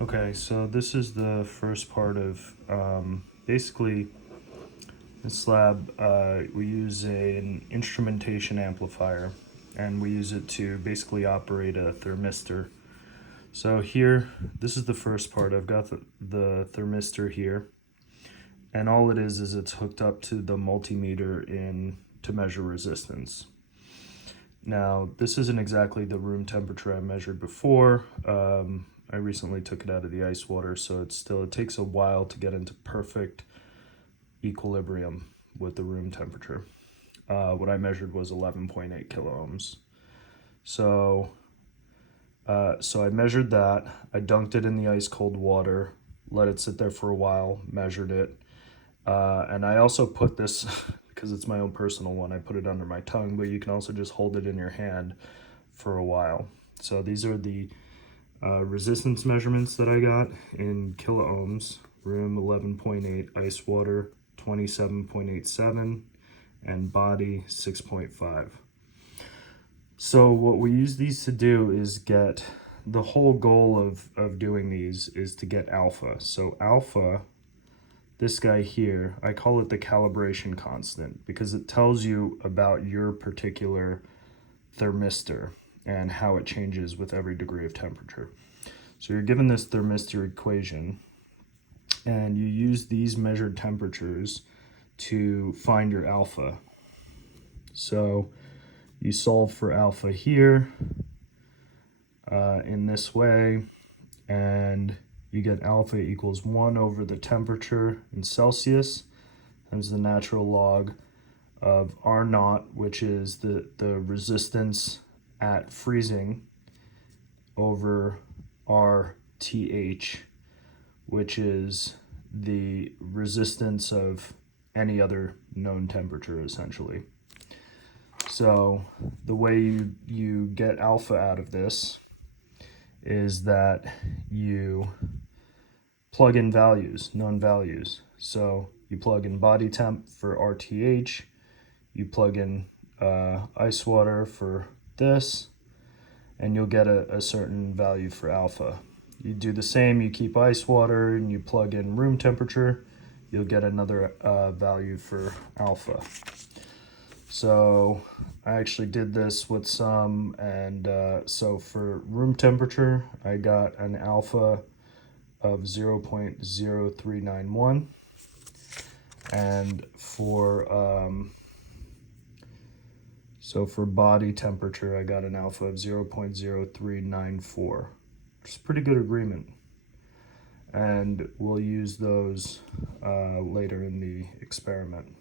Okay, so this is the first part of basically this lab. We use an instrumentation amplifier, and we use it to basically operate a thermistor. So here, this is the first part. I've got the thermistor here, and all it is it's hooked up to the multimeter in to measure resistance. Now, this isn't exactly the room temperature I measured before. I recently took it out of the ice water, so it takes a while to get into perfect equilibrium with the room temperature. What I measured was 11.8 kiloohms. So, so I measured that. I dunked it in the ice cold water, let it sit there for a while, measured it, and I also put this because it's my own personal one. I put it under my tongue, but you can also just hold it in your hand for a while. So these are the resistance measurements that I got in kiloohms, room 11.8, ice water 27.87, and body 6.5. So what we use these to do is get, the whole goal of doing these is to get alpha. So alpha, this guy here, I call it the calibration constant because it tells you about your particular thermistor and how it changes with every degree of temperature. So you're given this thermistor equation, and you use these measured temperatures to find your alpha. So you solve for alpha here in this way, and you get alpha equals 1 over the temperature in Celsius times the natural log of R naught, which is the resistance at freezing, over RTH, which is the resistance of any other known temperature, essentially. So the way you get alpha out of this is that you plug in values, known values. So you plug in body temp for RTH, you plug in ice water for this, and you'll get a certain value for alpha. You do the same, you keep ice water and you plug in room temperature, you'll get another value for alpha. So I actually did this with some, and so for room temperature, I got an alpha of 0.0391, and so for body temperature, I got an alpha of 0.0394, which is pretty good agreement. And we'll use those later in the experiment.